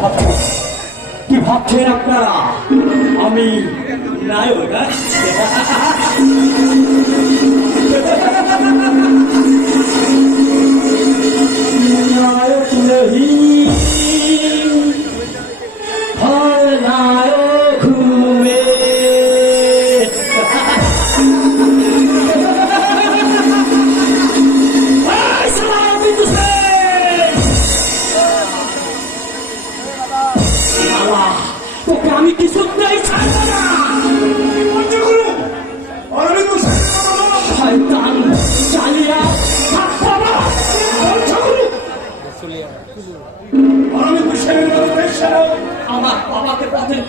ভাবছেন কি ভাবছেন আপনারা? আমি নায়ক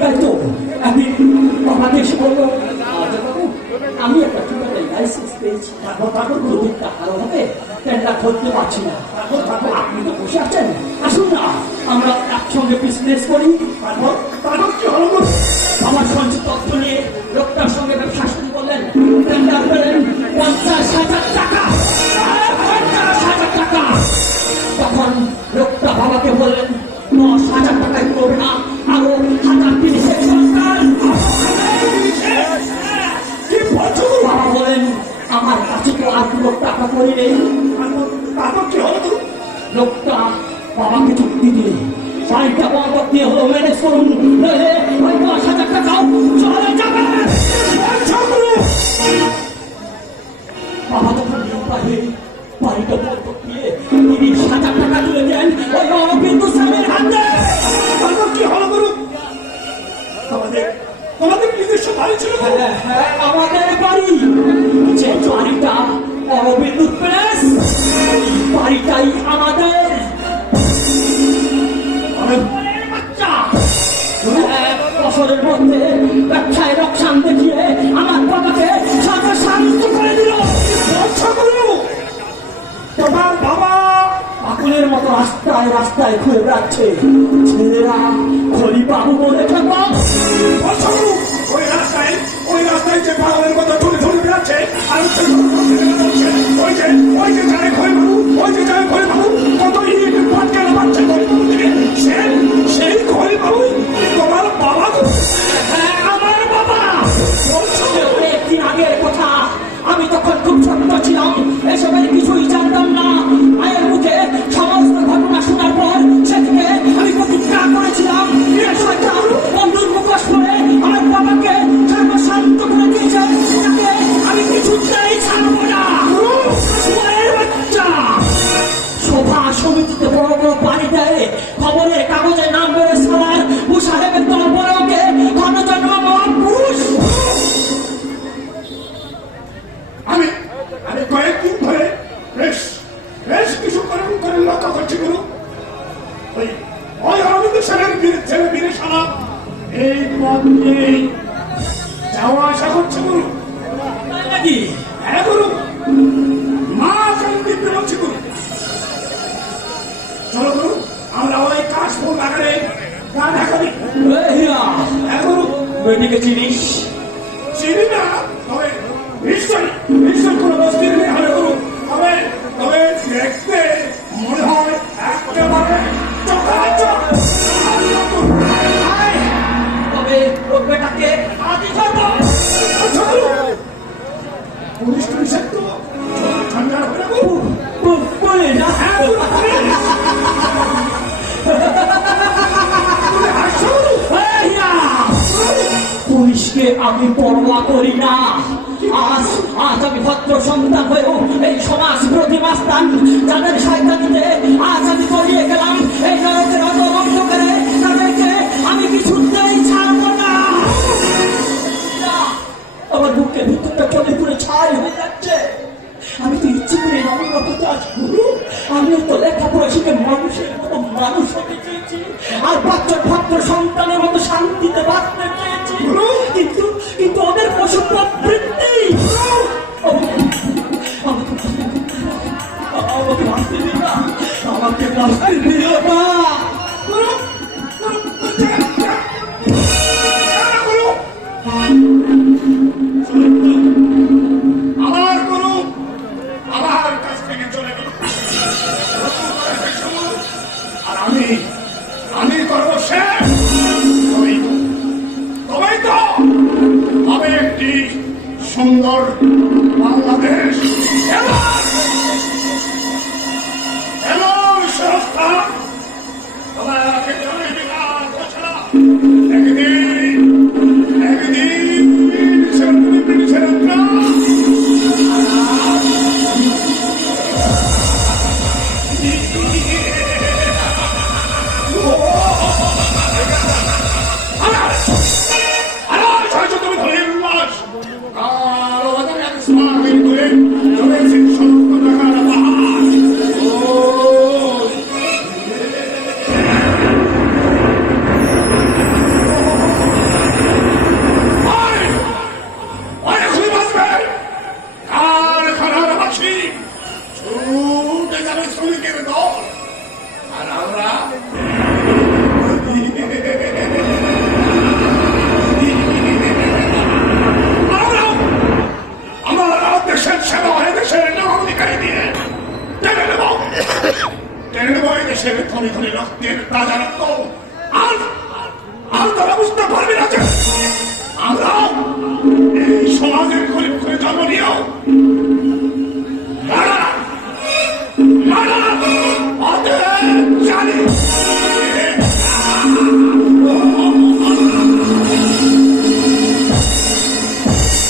গাইতো একদিন বাবাকে এসে বলল "রাজা বাবু, আমি একটা লাইসেন্স পেয়েছি। তারপর তারপর যদি আরও হবে ধরতে পারছি না। তারপর তারপর আপনি তো বসে আছেন। আসুন না আমরা একসঙ্গে বিজনেস করি। তারপর তারপর কি হলো টাকা করি নেই তারপর কি হলো? লোকটা বাবাকে চুক্তি দিয়ে বাড়িটা বন্ধ দিয়ে হলো ম্যানেজ করুন নইলে ওই দশ হাজার চলে যাবে। বাবা তখন বাড়ি বাড়িটা বন্ধ দিয়ে তিরিশ হাজার টাকা তুলে দেন। ওই অরবিন্দু স্বামীর হাতে। তারপর কি হলো বলুন? তোমাদের তোমাদের নিজস্ব বাড়ি ছিল হ্যাঁ, হ্যাঁ, আমাদের মধ্যে সাথে করে দিল। বাবা পাগলের মতো রাস্তায় রাস্তায় ঘুরে বেড়াচ্ছে। ছেলেরা খলি বাবু বলে থাকব খবরের কাগজে নাম বেড়ে সবার ও সাহেবের ওকে ঘনজন্ম মহাপুরুষ। আমি আমি কয়েকদিন ধরে বেশ বেশ কিছু করে করে লক্ষ্য করছি গুরু ওই ওই অরবিন্দ সেনের বীর- ছেলে বীরে সারা এই পথ দিয়েই যাওয়া আসা করছে গুরু নাকি? হ্যাঁ গুরু ওই কাশফুল লাগারে গা ঢাকা দিই এই হীরা, হ্যাঁ মেয়েটিকে চিনিস? চিনি না তবে নিশ্চয় নিশ্চয় কোনো বস্তির মেয়ে আমি পড়োয়া করি না। আজ আজ আমি ভদ্র সন্তান হয়েও এই সমাজ বিরোধী মাস্তান যাদের শয়তানিতে আজ আমি গেলাম, এই করে হয়ে যাচ্ছে। আমি তো মানুষের মতো মানুষ হতে চেয়েছি। আর বাচ্চা ভদ্র সন্তানের মতো শান্তিতে বাঁচতে চেয়েছি। কিন্তু you Nossa, pobre! সুন্দর বাংলাদেশ। শ্রমিকের দল আর আমরা দেশের সেবা হয় দেশের নাগরিকারি দিয়ে টেনে নেব টেনে নেব আর তারা বুঝতে পারবে না যে আমরা এই সমাজের গরিব করে জন্ম নিয়েও